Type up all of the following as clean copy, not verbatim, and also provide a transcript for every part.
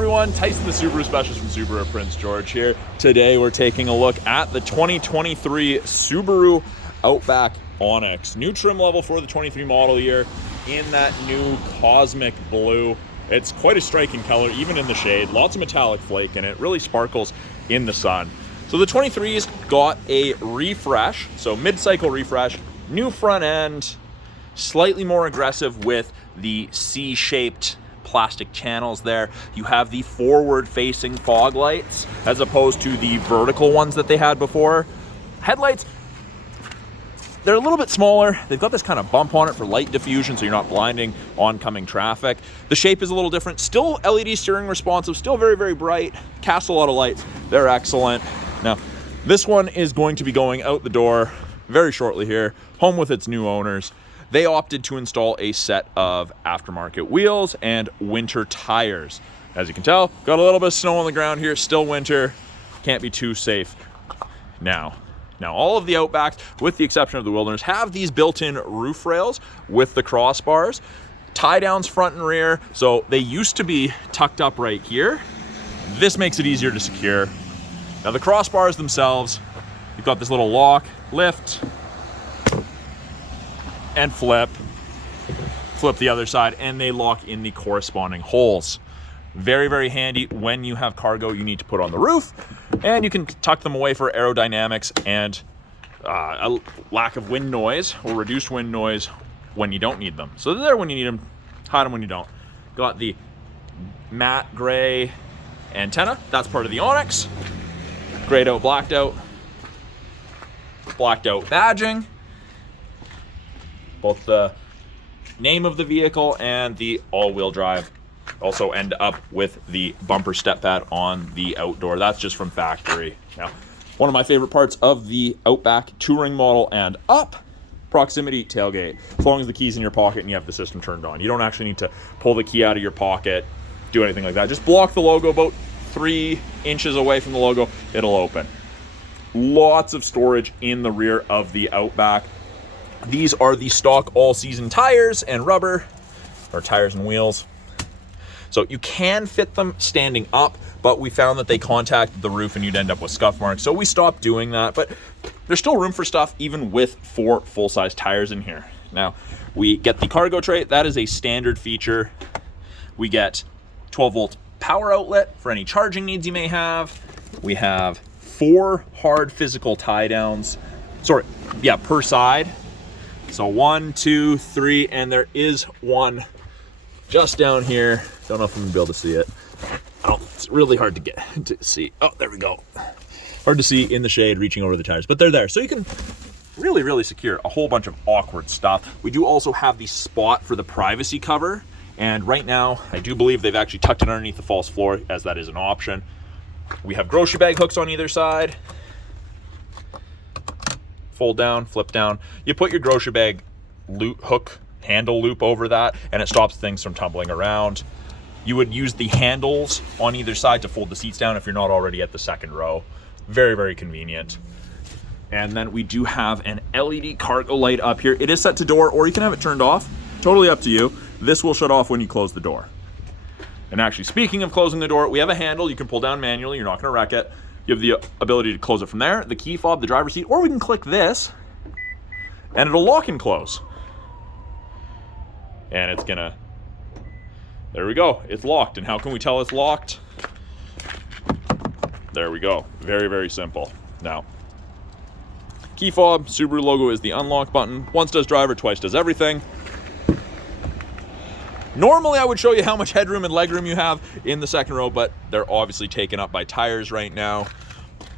everyone, Tyson the Subaru Specialist from Subaru Prince George here. Today we're taking a look at the 2023 Subaru Outback Onyx. New trim level for the 23 model year in that new cosmic blue. It's quite a striking color, even in the shade. Lots of metallic flake in it, really sparkles in the sun. So the 23's got a refresh, so mid-cycle refresh, new front end, slightly more aggressive with the C-shaped plastic channels there. You have the forward-facing fog lights as opposed to the vertical ones that they had before. Headlights, they're a little bit smaller. They've got this kind of bump on it for light diffusion so you're not blinding oncoming traffic. The shape is a little different. Still LED steering responsive, still very, very bright. Casts a lot of light. They're excellent. Now, this one is going to be going out the door very shortly here, home with its new owners. They opted to install a set of aftermarket wheels and winter tires. As you can tell, got a little bit of snow on the ground here, still winter, can't be too safe now. Now, all of the Outbacks, with the exception of the Wilderness, have these built-in roof rails with the crossbars, tie downs front and rear, so they used to be tucked up right here. This makes it easier to secure. Now, the crossbars themselves, you've got this little lock, lift, and flip the other side, and they lock in the corresponding holes. Very, very handy when you have cargo you need to put on the roof, and you can tuck them away for aerodynamics and a lack of wind noise or reduced wind noise when you don't need them. So they're there when you need them, hide them when you don't. Got the matte gray antenna, that's part of the Onyx. Grayed out, blacked out badging. Both the name of the vehicle and the all-wheel drive also end up with the bumper step pad on the outdoor. That's just from factory. Now, one of my favorite parts of the Outback touring model and up, proximity tailgate. As long as the key's in your pocket and you have the system turned on. You don't actually need to pull the key out of your pocket, do anything like that. Just block the logo about 3 inches away from the logo, it'll open. Lots of storage in the rear of the Outback. These are the stock all-season tires and rubber, or tires and wheels. So you can fit them standing up, but we found that they contacted the roof and you'd end up with scuff marks. So we stopped doing that, but there's still room for stuff even with 4 full-size tires in here. Now, we get the cargo tray. That is a standard feature. We get 12-volt power outlet for any charging needs you may have. We have 4 hard physical tie downs. Per side. So 1, 2, 3, and there is one just down here. Don't know if I'm gonna be able to see it. Oh, it's really hard to get to see. Oh, there we go. Hard to see in the shade reaching over the tires, but they're there. So you can really, really secure a whole bunch of awkward stuff. We do also have the spot for the privacy cover. And right now, I do believe they've actually tucked it underneath the false floor, as that is an option. We have grocery bag hooks on either side. Fold down, flip down. You put your grocery bag hook handle loop over that, and it stops things from tumbling around. You would use the handles on either side to fold the seats down if you're not already at the second row. Very, very convenient. And then we do have an LED cargo light up here. It is set to door, or you can have it turned off. Totally up to you. This will shut off when you close the door. And actually, speaking of closing the door, we have a handle you can pull down manually. You're not going to wreck it. You have the ability to close it from there, the key fob, the driver's seat, or we can click this, and it'll lock and close. And it's gonna, there we go, it's locked. And how can we tell it's locked? There we go, very, very simple. Now, key fob, Subaru logo is the unlock button. Once does driver, twice does everything. Normally, I would show you how much headroom and legroom you have in the second row, but they're obviously taken up by tires right now.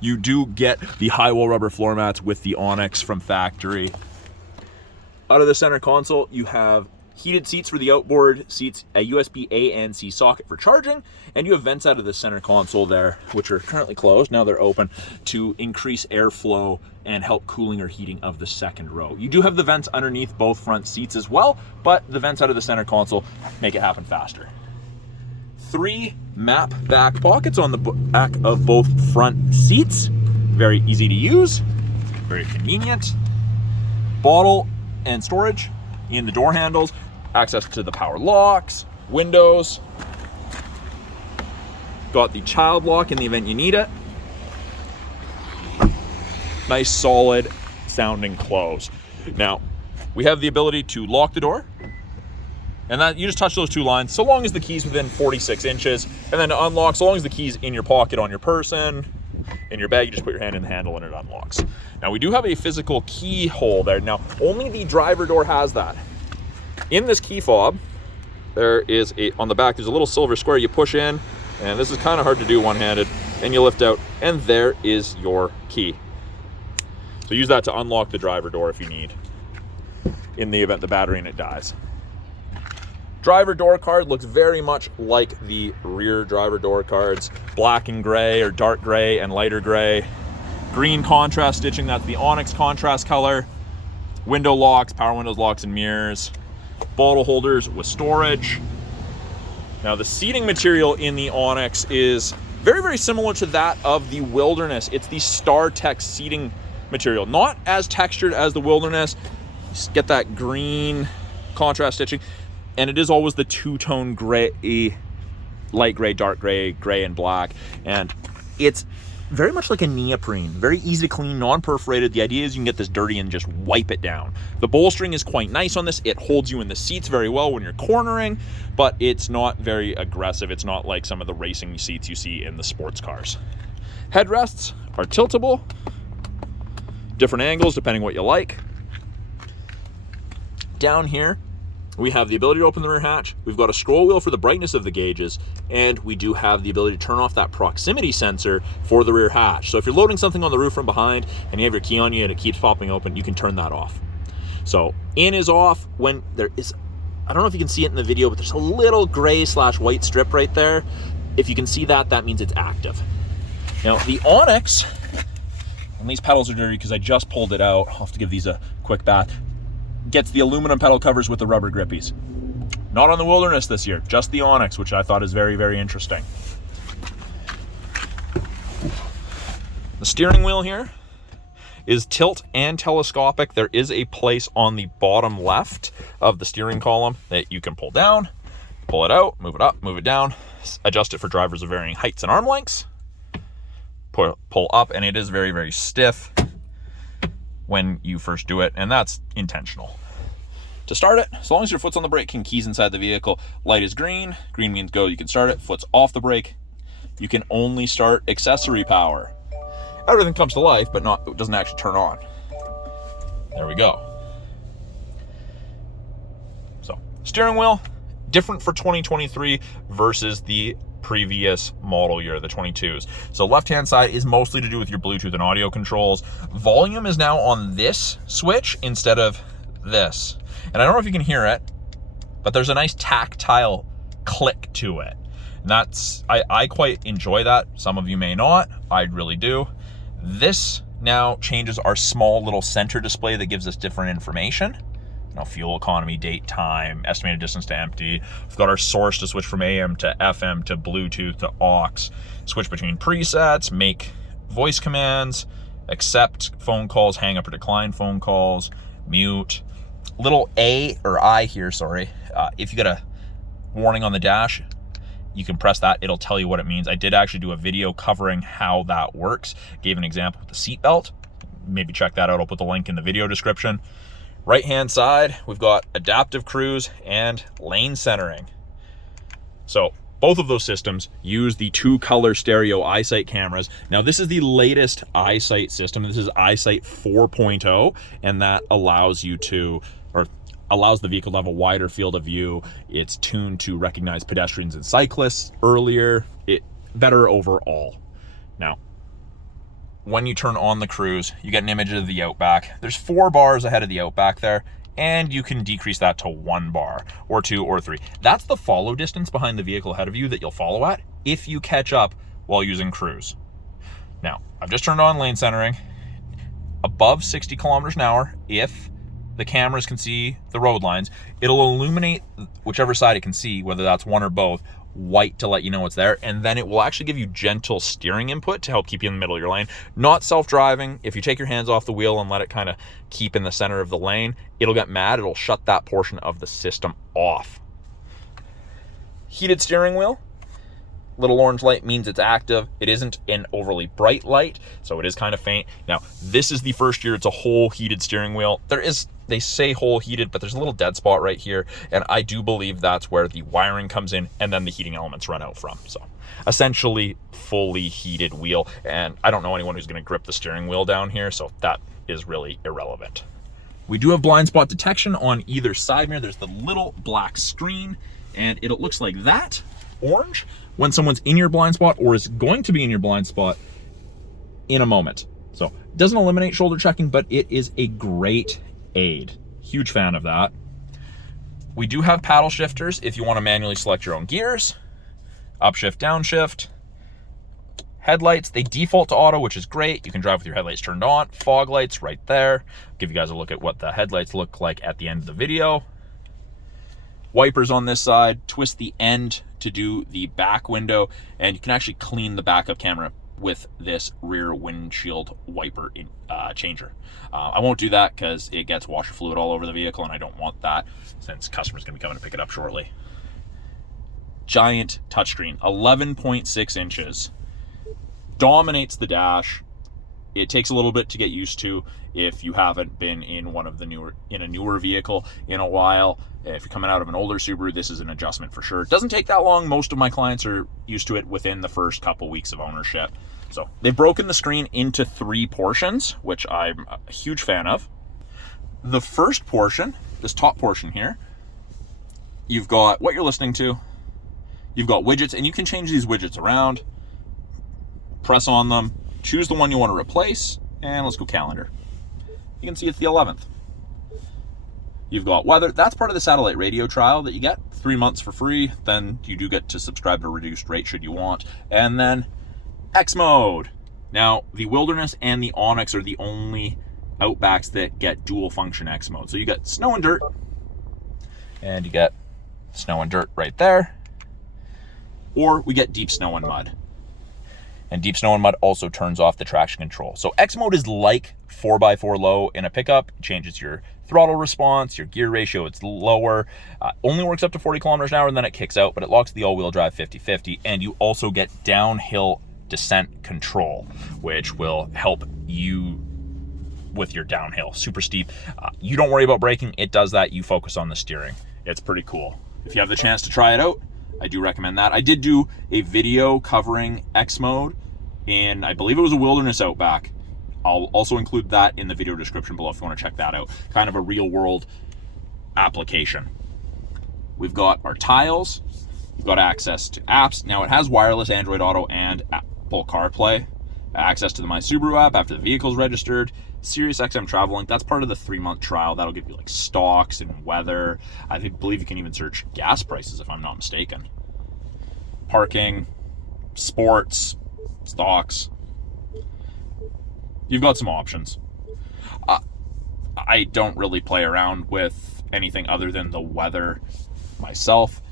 You do get the high wall rubber floor mats with the Onyx from factory. Out of the center console, you have heated seats for the outboard seats, a USB A and C socket for charging, and you have vents out of the center console there, which are currently closed. Now they're open to increase airflow and help cooling or heating of the second row. You do have the vents underneath both front seats as well, but the vents out of the center console make it happen faster. 3 map back pockets on the back of both front seats. Very easy to use, very convenient. Bottle and storage in the door handles, access to the power locks, windows, Got the child lock in the event you need it. Nice solid sounding close. Now, we have the ability to lock the door, and that you just touch those two lines, so long as the key's within 46 inches, and then to unlock, so long as the key's in your pocket on your person, in your bag, you just put your hand in the handle and it unlocks. Now, we do have a physical key hole there. Now, only the driver door has that. In this key fob, there is on the back, there's a little silver square you push in, and this is kind of hard to do one-handed, and you lift out, and there is your key. So use that to unlock the driver door if you need, in the event the battery in it dies. Driver door card looks very much like the rear driver door cards. Black and gray, or dark gray and lighter gray. Green contrast stitching, that's the Onyx contrast color. Window locks, power windows, locks and mirrors. Bottle holders with storage. Now the seating material in the Onyx is very, very similar to that of the Wilderness. It's the StarTex seating material. Not as textured as the Wilderness. Just get that green contrast stitching. And it is always the two-tone gray, light gray, dark gray, gray and black. And it's very much like a neoprene. Very easy to clean, non-perforated. The idea is you can get this dirty and just wipe it down. The bolstering is quite nice on this. It holds you in the seats very well when you're cornering, but it's not very aggressive. It's not like some of the racing seats you see in the sports cars. Headrests are tiltable. Different angles depending what you like. Down here, we have the ability to open the rear hatch. We've got a scroll wheel for the brightness of the gauges, and we do have the ability to turn off that proximity sensor for the rear hatch. So if you're loading something on the roof from behind and you have your key on you and it keeps popping open, you can turn that off. So in is off when there is, I don't know if you can see it in the video, but there's a little gray/white strip right there. If you can see that, that means it's active. Now the Onyx, and these pedals are dirty because I just pulled it out. I'll have to give these a quick bath. Gets the aluminum pedal covers with the rubber grippies. Not on the Wilderness this year, just the Onyx, which I thought is very, very interesting. The steering wheel here is tilt and telescopic. There is a place on the bottom left of the steering column that you can pull down, pull it out, move it up, move it down, adjust it for drivers of varying heights and arm lengths, pull up, and it is very, very stiff when you first do it, and that's intentional. To start it, as long as your foot's on the brake and keys inside the vehicle, light is green, green means go, you can start it, foot's off the brake, you can only start accessory power. Everything comes to life, but it doesn't actually turn on. There we go. So, steering wheel, different for 2023 versus the previous model year, the 22s. So left-hand side is mostly to do with your Bluetooth and audio controls. Volume is now on this switch instead of this. And I don't know if you can hear it, but there's a nice tactile click to it. And that's, I quite enjoy that. Some of you may not. I really do. This now changes our small little center display that gives us different information. Fuel economy, date, time, estimated distance to empty. We've got our source to switch from AM to FM to Bluetooth to aux, switch between presets, make voice commands, accept phone calls, hang up or decline phone calls, mute. Little I here, sorry. If you get a warning on the dash, you can press that. It'll tell you what it means. I did actually do a video covering how that works. Gave an example with the seatbelt. Maybe check that out. I'll put the link in the video description. Right hand side, we've got adaptive cruise and lane centering. So both of those systems use the 2-color stereo EyeSight cameras. Now this is the latest EyeSight system. This is EyeSight 4.0, and that allows you to, or allows the vehicle to have a wider field of view. It's tuned to recognize pedestrians and cyclists earlier. Better overall. Now, when you turn on the cruise, you get an image of the Outback. There's 4 bars ahead of the Outback there, and you can decrease that to 1 bar, or 2, or 3. That's the follow distance behind the vehicle ahead of you that you'll follow at if you catch up while using cruise. Now, I've just turned on lane centering. Above 60 kilometers an hour, if the cameras can see the road lines, it'll illuminate whichever side it can see, whether that's one or both, white to let you know it's there, and then it will actually give you gentle steering input to help keep you in the middle of your lane. Not self-driving. If you take your hands off the wheel and let it kind of keep in the center of the lane, it'll get mad. It'll shut that portion of the system off. Heated steering wheel. little orange light means it's active. It isn't an overly bright light, so it is kind of faint. Now, this is the first year it's a whole heated steering wheel. They say whole heated, but there's a little dead spot right here, and I do believe that's where the wiring comes in and then the heating elements run out from. So essentially fully heated wheel, and I don't know anyone who's going to grip the steering wheel down here, so that is really irrelevant. We do have blind spot detection on either side mirror. There's the little black screen, and it looks like that, orange, when someone's in your blind spot or is going to be in your blind spot in a moment. So it doesn't eliminate shoulder checking, but it is a great aid. Huge fan of that. We do have paddle shifters if you want to manually select your own gears. Upshift, downshift. Headlights, they default to auto, which is great. You can drive with your headlights turned on. Fog lights right there. Give you guys a look at what the headlights look like at the end of the video. Wipers on this side. Twist the end to do the back window, and you can actually clean the backup camera with this rear windshield wiper changer. I won't do that because it gets washer fluid all over the vehicle, and I don't want that since customer's going to be coming to pick it up shortly. Giant touchscreen, 11.6 inches. Dominates the dash. It takes a little bit to get used to if you haven't been in a newer vehicle in a while. If you're coming out of an older Subaru, this is an adjustment for sure. It doesn't take that long. Most of my clients are used to it within the first couple weeks of ownership. So they've broken the screen into 3 portions, which I'm a huge fan of. The first portion, this top portion here, you've got what you're listening to. You've got widgets, and you can change these widgets around. Press on them, choose the one you want to replace, and let's go calendar. You can see it's the 11th. You've got weather. That's part of the satellite radio trial that you get. 3 months for free. Then you do get to subscribe at a reduced rate should you want. And then X mode. Now, the Wilderness and the Onyx are the only Outbacks that get dual function X mode. So you get snow and dirt, and you get snow and dirt right there. Or we get deep snow and mud. And deep snow and mud also turns off the traction control. So X mode is like 4x4 low in a pickup. It changes your throttle response, your gear ratio, it's lower. Only works up to 40 kilometers an hour, and then it kicks out, but it locks the all-wheel drive 50-50, and you also get downhill descent control, which will help you with your downhill. Super steep. You don't worry about braking. It does that. You focus on the steering. It's pretty cool. If you have the chance to try it out, I do recommend that. I did do a video covering X mode in, I believe it was a Wilderness Outback. I'll also include that in the video description below if you want to check that out. Kind of a real world application. We've got our tiles. We've got access to apps. Now it has wireless Android Auto and Apple CarPlay. Access to the My Subaru app after the vehicle's registered. Sirius XM Travel Link, that's part of the 3-month trial. That'll give you like stocks and weather. I believe you can even search gas prices if I'm not mistaken. Parking, sports, stocks. You've got some options. I don't really play around with anything other than the weather myself.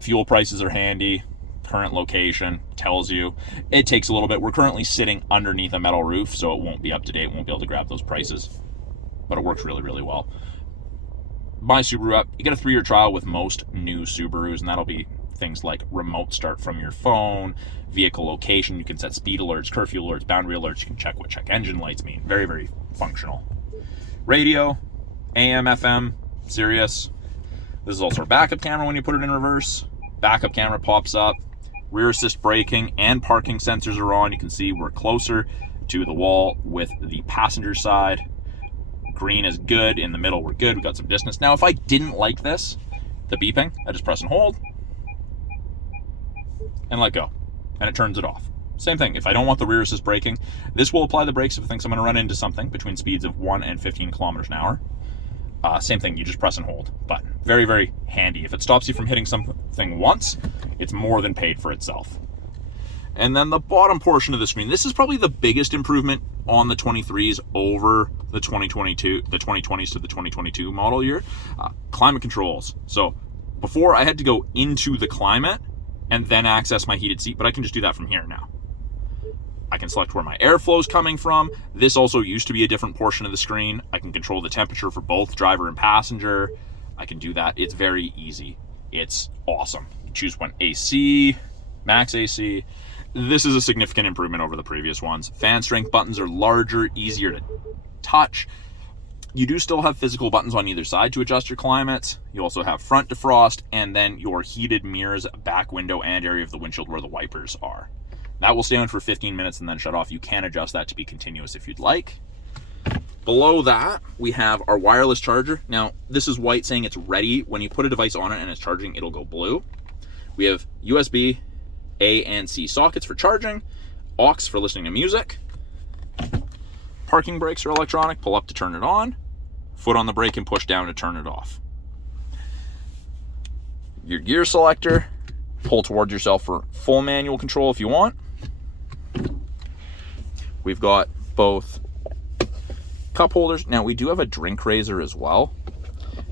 Fuel prices are handy. Current location tells you. It takes a little bit. We're currently sitting underneath a metal roof, so it won't be up to date. Won't be able to grab those prices, but it works really, really well. My Subaru app, you get a 3-year trial with most new Subarus, and that'll be things like remote start from your phone, vehicle location. You can set speed alerts, curfew alerts, boundary alerts. You can check what check engine lights mean. Very, very functional. Radio, AM, FM, Sirius. This is also a backup camera when you put it in reverse. Backup camera pops up. Rear assist braking and parking sensors are on. You can see we're closer to the wall with the passenger side. Green is good. In the middle, we're good. We got some distance. Now, if I didn't like this, the beeping, I just press and hold and let go, and it turns it off. Same thing. If I don't want the rear assist braking, this will apply the brakes if it thinks I'm going to run into something between speeds of 1 and 15 kilometers an hour. Same thing, you just press and hold. But very, very handy. If it stops you from hitting something once, it's more than paid for itself. And then the bottom portion of the screen, this is probably the biggest improvement on the 23s over the 2020s to the 2022 model year. Climate controls. So before I had to go into the climate and then access my heated seat, but I can just do that from here now. I can select where my airflow is coming from. This also used to be a different portion of the screen. I can control the temperature for both driver and passenger. I can do that. It's very easy. It's awesome. You choose when AC, max AC. This is a significant improvement over the previous ones. Fan strength buttons are larger, easier to touch. You do still have physical buttons on either side to adjust your climates. You also have front defrost, and then your heated mirrors, back window, and area of the windshield where the wipers are. That will stay on for 15 minutes and then shut off. You can adjust that to be continuous if you'd like. Below that, we have our wireless charger. Now, this is white saying it's ready. When you put a device on it and it's charging, it'll go blue. We have USB A and C sockets for charging, aux for listening to music. Parking brakes are electronic. Pull up to turn it on. Foot on the brake and push down to turn it off. Your gear selector. Pull towards yourself for full manual control if you want. We've got both cup holders. Now, we do have a drink raiser as well.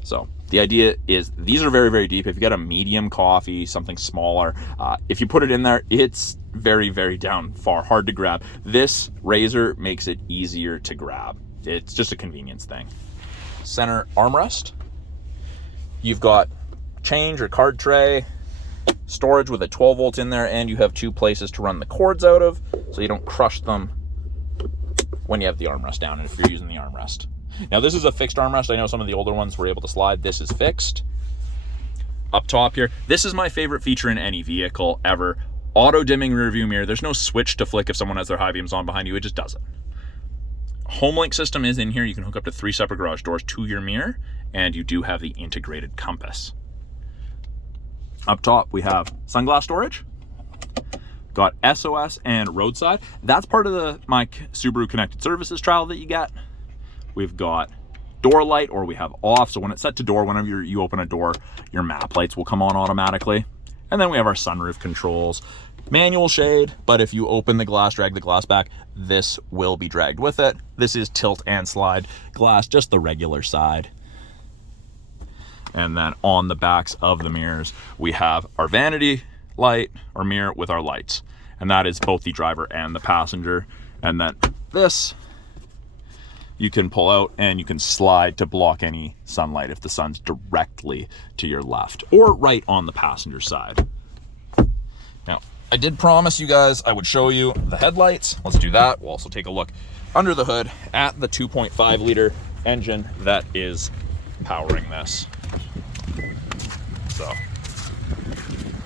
So the idea is these are very, very deep. If you got a medium coffee, something smaller, if you put it in there, it's very, very down far, hard to grab. This razor makes it easier to grab. It's just a convenience thing. Center armrest. You've got change or card tray, storage with a 12 volt in there, and you have 2 places to run the cords out of so you don't crush them when you have the armrest down and if you're using the armrest. Now, this is a fixed armrest. I know some of the older ones were able to slide. This is fixed. Up top here, this is my favorite feature in any vehicle ever. Auto dimming rear view mirror. There's no switch to flick if someone has their high beams on behind you. It just does it. Home link system is in here. You can hook up to 3 separate garage doors to your mirror, and you do have the integrated compass. Up top, we have sunglass storage. Got SOS and roadside. That's part of my Subaru Connected Services trial that you get. We've got door light, or we have off. So when it's set to door, whenever you open a door, your map lights will come on automatically. And then we have our sunroof controls. Manual shade, but if you open the glass, drag the glass back, this will be dragged with it. This is tilt and slide glass, just the regular side. And then on the backs of the mirrors, we have our vanity light or mirror with our lights. And that is both the driver and the passenger. And then this, you can pull out and you can slide to block any sunlight if the sun's directly to your left or right on the passenger side. Now, I did promise you guys I would show you the headlights. Let's do that. We'll also take a look under the hood at the 2.5 liter engine that is powering this. So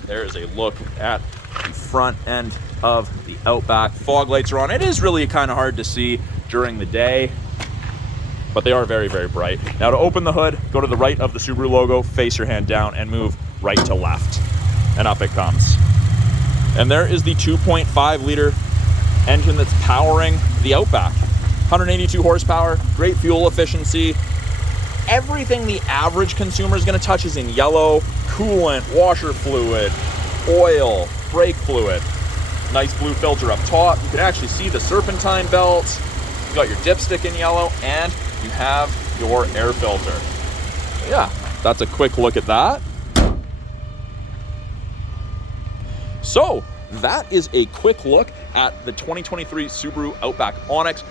there is a look at the front end of the Outback. Fog lights are on. It is really kind of hard to see during the day, but they are very, very bright. Now, to open the hood, go to the right of the Subaru logo, face your hand down, and move right to left. And up it comes. And there is the 2.5 liter engine that's powering the Outback. 182 horsepower, great fuel efficiency. Everything the average consumer is going to touch is in yellow: coolant, washer fluid, oil, brake fluid. Nice blue filter up top. You can actually see the serpentine belts. You got your dipstick in yellow, and you have your air filter. So yeah, that's a quick look at that. So that is a quick look at the 2023 Subaru Outback Onyx.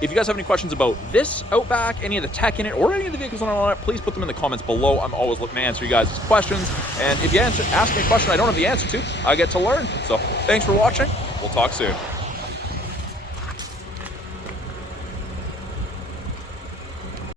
If you guys have any questions about this Outback, any of the tech in it, or any of the vehicles on it, please put them in the comments below. I'm always looking to answer you guys' questions. And if you ask me a question I don't have the answer to, I get to learn. So thanks for watching. We'll talk soon.